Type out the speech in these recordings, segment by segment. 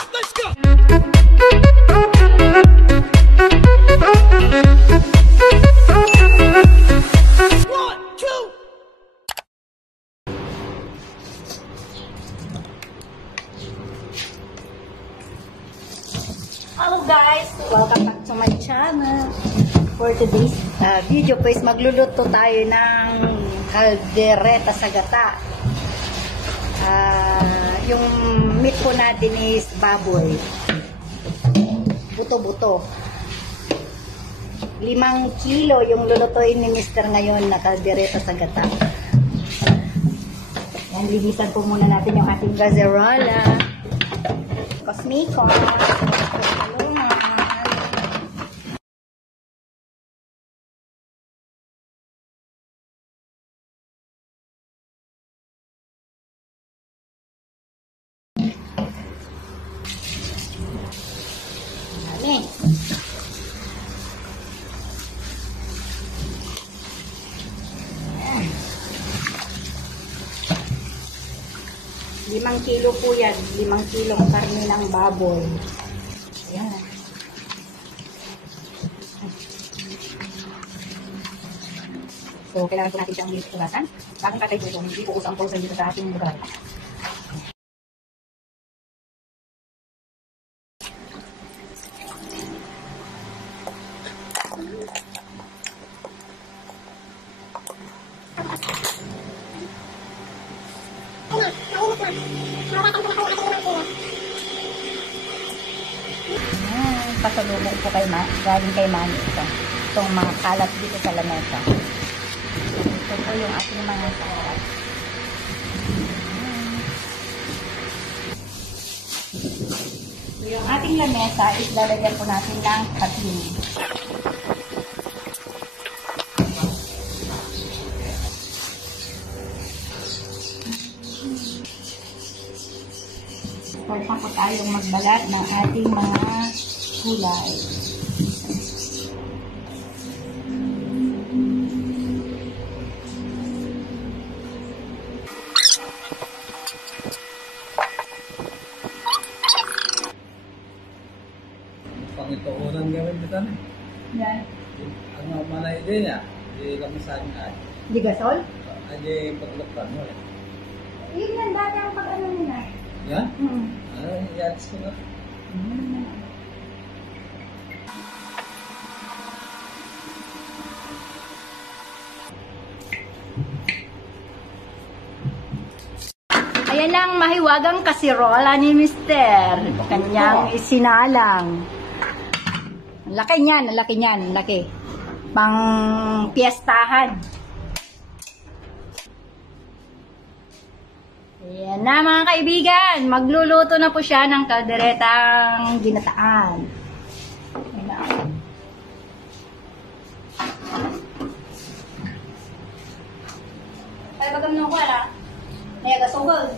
Let's go! One, two. Hello guys! Welcome back to my channel. For today's video po is magluluto tayo ng kaldereta sa gata. Yung meat po natin is baboy. Buto-buto. 5 kilo yung lulutuin ni Mr. ngayon na kaldereta sa gata. Yan, linisan po muna natin yung ating gazerola. Cosmico. Ayan. 5 kilo po yan. 5 kilong karne ng baboy. Ayan. So, kailangan po natin siyang hinugasan. Bakit katay po ito? Hindi po usang frozen dito sa ating lugar. Pasalubong po galing kay Mami ito. Itong mga kalat dito sa lamesa. Ito po yung ating mga kalat. So, yung ating lamesa is lalagyan po natin ng asin. Pwede pa po tayong magbalat ng ating mga gulay. Ito orang gawin kita nih. Yan. Ang mana idenya di lamasan ay. Di gasol? Aja paglepan mo. Yun yan, dati ang pag-ano nila. Ya? Ya sudah. Ayan lang, mahiwagang kasirola ni Mister. Kanyang isinalang. Ang laki niyan, ang laki niyan, ang laki. Pang piyestahan. Ayan na mga kaibigan, magluluto na po siya ng kalderetang ginataan. Ayan na. Ay, bagam nung wala. May agasugol.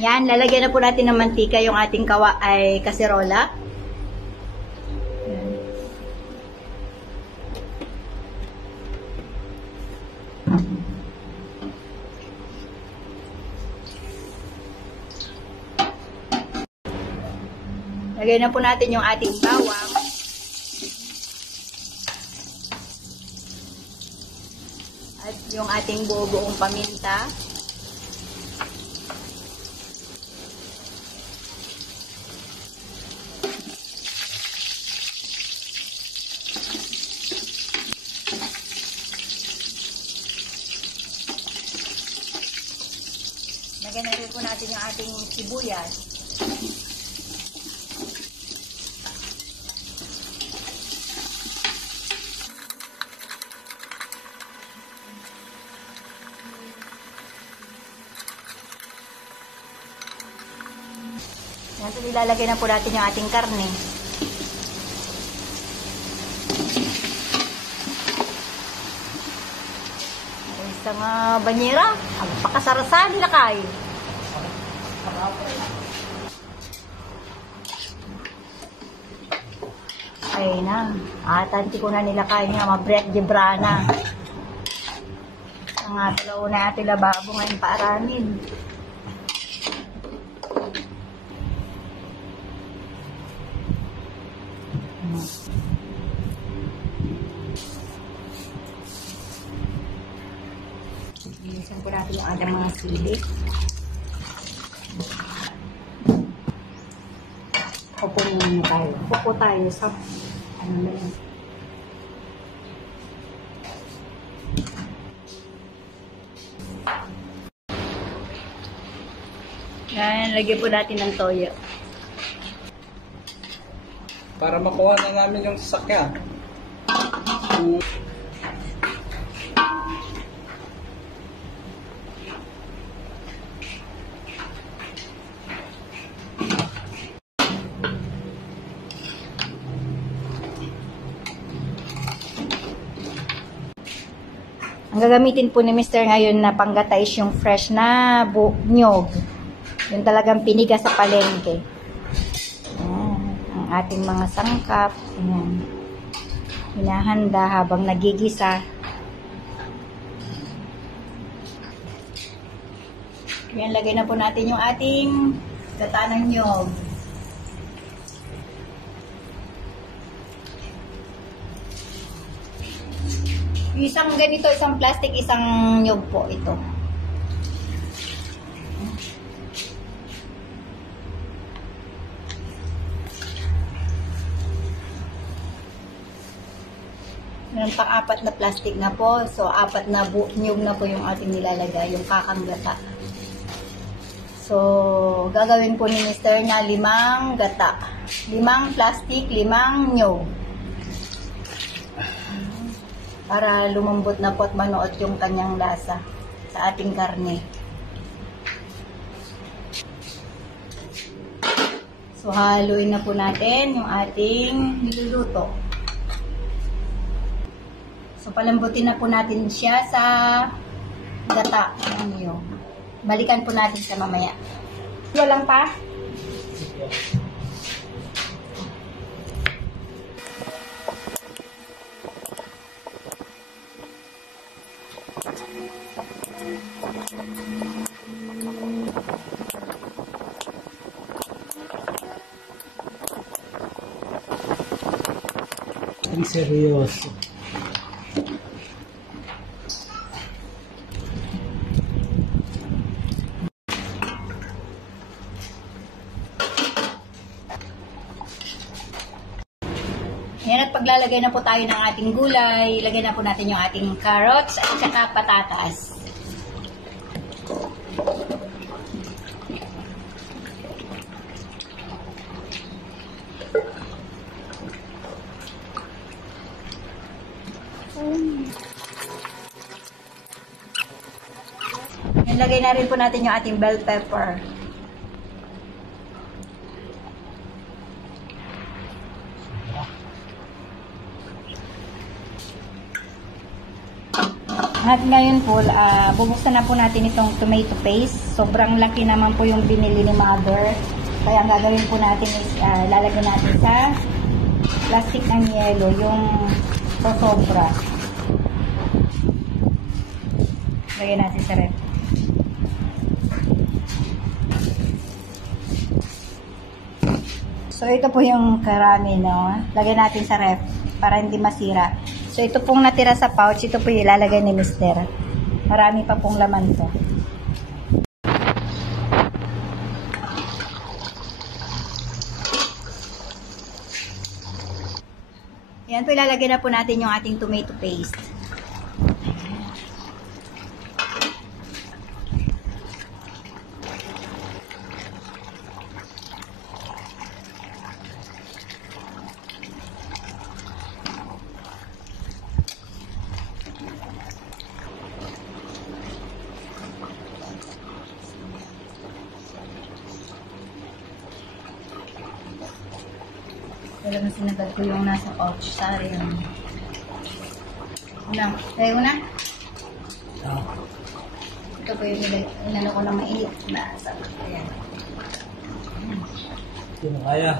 Yan, lalagyan na po natin ng mantika yung ating kaserola. Lagyan na po natin yung ating bawang. At yung ating buo-buong paminta. Lagyan na rin po natin yung ating sibuyas. Yan, so ilalagay na po natin yung ating karne. Isang banyera, ang pakasarasan nila kayo. Ay na, atanti ko na nila kayo nga, mabrek jebrana. Ang atalaw na atila babo ngayon paaramin. ating mga sili. Upo muna tayo. Upo tayo sa ano na yun. Yan, lagyan po natin ng toyo. Para makuha na namin yung sasakyan. Ang gagamitin po ni Mr. ngayon na panggata is yung fresh na nyog. Yung talagang piniga sa palengke. Ayan, ang ating mga sangkap. Ayan. Hinahanda habang nagigisa. Ayan, lagay na po natin yung ating gata ng nyog. Isang ganito, isang plastic, isang nyog po ito. Meron pang 4 na plastic na po. So, 4 na nyog na po yung ating nilalagay, yung kakanggata. So, gagawin po ni Mr. na 5 gata. 5 plastic, 5 nyog. Para lumambot na po at manuot yung kanyang lasa sa ating karne. So, haluin na po natin yung ating niluluto. So, palambutin na po natin siya sa gata ng nyog. Balikan po natin siya mamaya. Walang pa? Ang seryoso. Yan, at paglalagay na po tayo ng ating gulay, ilagay na po natin yung ating carrots at saka patatas. Yan, lagay na rin po natin yung ating bell pepper. At ngayon po, bubuksan na po natin itong tomato paste. Sobrang laki naman po yung binili ni Mother. Kaya ang gagawin po natin is lalagyan natin sa plastic ng yelo yung sobra. Lagyan natin sa ref. So ito po yung karami, no? Lagyan natin sa ref para hindi masira. So, ito pong natira sa pouch, ito po yung ilalagay ni Mr. Marami pa pong laman to. Yan po, ilalagay na po natin yung ating tomato paste. Talagang sinagad ko yung nasa pouch. Sorry lang. Una. Tayo una? Ito po yung inalo ko ng mainit na sa ayan. Hindi na kaya.